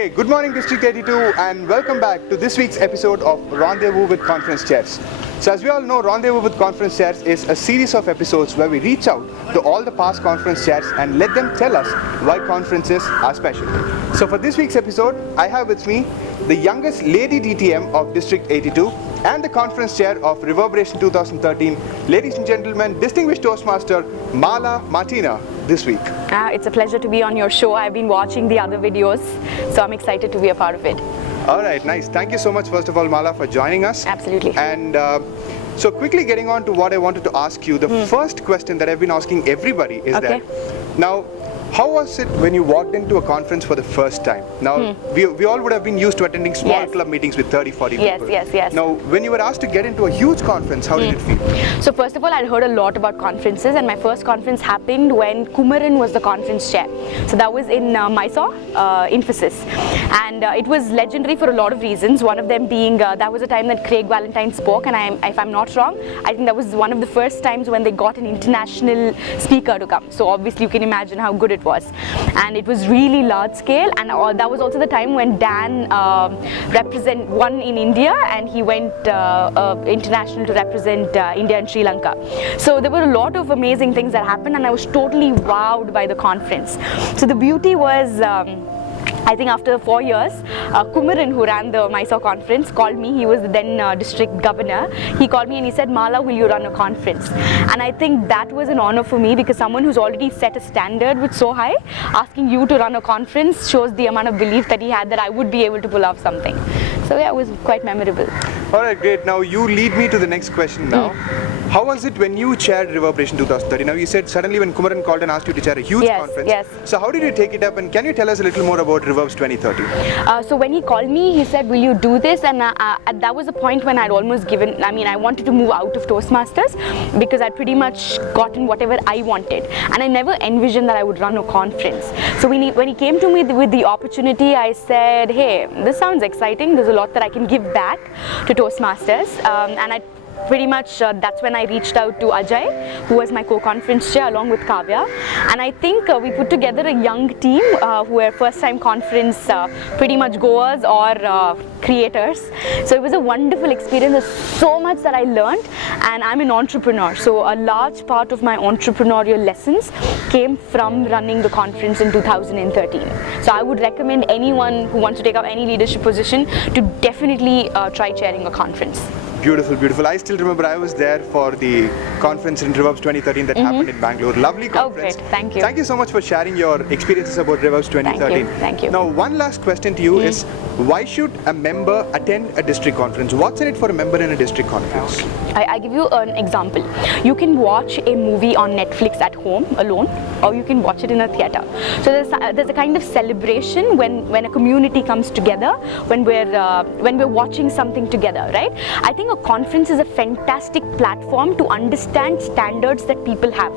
Hey, good morning District 82 and welcome back to this week's episode of Rendezvous with Conference Chairs. So as we all know, Rendezvous with Conference Chairs is a series of episodes where we reach out to all the past conference chairs and let them tell us why conferences are special. So for this week's episode, I have with me the youngest lady DTM of District 82 and the conference chair of Reverberation 2013. Ladies and gentlemen, distinguished Toastmaster Martina this week. It's a pleasure to be on your show. I've been watching the other videos, so I'm excited to be a part of it. All right, nice. Thank you so much, first of all, Mala, for joining us. Absolutely. And so quickly getting on to what I wanted to ask you, the first question that I've been asking everybody is that, now, how was it when you walked into a conference for the first time? Now, we all would have been used to attending small club meetings with 30, 40 people. Yes. Now, when you were asked to get into a huge conference, how did it feel? So first of all, I'd heard a lot about conferences, and my first conference happened when Kumaran was the conference chair. So that was in Mysore, Infosys. And it was legendary for a lot of reasons. One of them being, that was a time that Craig Valentine spoke, and if I'm not wrong, I think that was one of the first times when they got an international speaker to come. So obviously you can imagine how good it was, and it was really large scale. And that was also the time when Dan won in India, and he went international to represent India and Sri Lanka. So there were a lot of amazing things that happened, and I was totally wowed by the conference. So the beauty was, I think after 4 years, Kumaran, who ran the Mysore conference, called me. He was the then district governor. He called me and he said, Mala, will you run a conference? And I think that was an honor for me, because someone who's already set a standard which so high, asking you to run a conference shows the amount of belief that he had that I would be able to pull off something. So yeah, it was quite memorable. All right, great. Now you lead me to the next question now. How was it when you chaired Reverberation 2013? Now you said suddenly when Kumaran called and asked you to chair a huge conference. Yes. So how did you take it up, and can you tell us a little more about Reverbs 2013? So when he called me, he said, will you do this? And that was a point when I'd almost given, I wanted to move out of Toastmasters, because I'd pretty much gotten whatever I wanted. And I never envisioned that I would run a conference. So when he came to me with the opportunity, I said, hey, this sounds exciting. There's a lot that I can give back to Toastmasters. And I pretty much, that's when I reached out to Ajay, who was my co-conference chair, along with Kavya. And I think we put together a young team who were first-time conference pretty much goers or creators. So it was a wonderful experience. There's so much that I learned, and I'm an entrepreneur. So a large part of my entrepreneurial lessons came from running the conference in 2013. So I would recommend anyone who wants to take up any leadership position to definitely try chairing a conference. Beautiful, beautiful. I still remember I was there for the conference in Reverbs 2013 that happened in Bangalore. Lovely conference. Oh, great. Thank you. Thank you so much for sharing your experiences about Reverbs 2013. Thank you. Now, one last question to you is, why should a member attend a district conference? What's in it for a member in a district conference? I give you an example. You can watch a movie on Netflix at home alone, or you can watch it in a theatre. So there's a kind of celebration when a community comes together, when we're watching something together, right? I think a conference is a fantastic platform to understand standards that people have,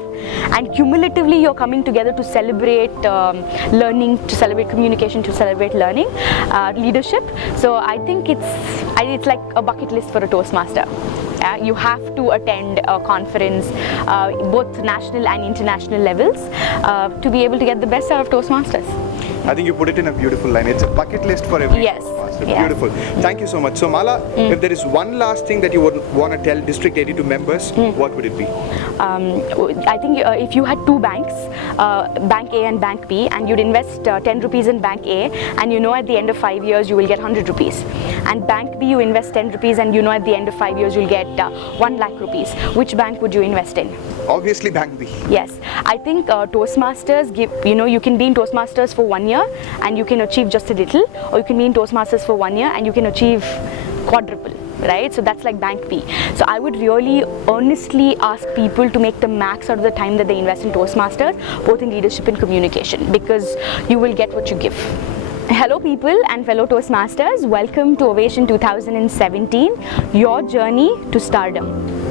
and cumulatively you're coming together to celebrate learning, to celebrate communication, to celebrate learning, leadership. So I think it's like a bucket list for a Toastmaster. You have to attend a conference, both national and international levels, to be able to get the best out of Toastmasters. I think you put it in a beautiful line. It's a bucket list for every Toastmaster. Beautiful. Thank you so much. So Mala, if there is one last thing that you would want to tell District 82 members, what would it be? I think if you had two banks, Bank A and Bank B, and you'd invest 10 rupees in Bank A, and you know at the end of 5 years you will get 100 rupees. And Bank B, you invest 10 rupees, and you know at the end of 5 years you'll get 1 lakh rupees. Which bank would you invest in? Obviously Bank B. Yes. I think Toastmasters you can be in Toastmasters for 1 year and you can achieve just a little, or you can be in Toastmasters for 1 year and you can achieve quadruple. Right? So that's like Bank B. So I would really earnestly ask people to make the max out of the time that they invest in Toastmasters, both in leadership and communication, because you will get what you give. Hello people and fellow Toastmasters, welcome to Ovation 2017, your journey to stardom.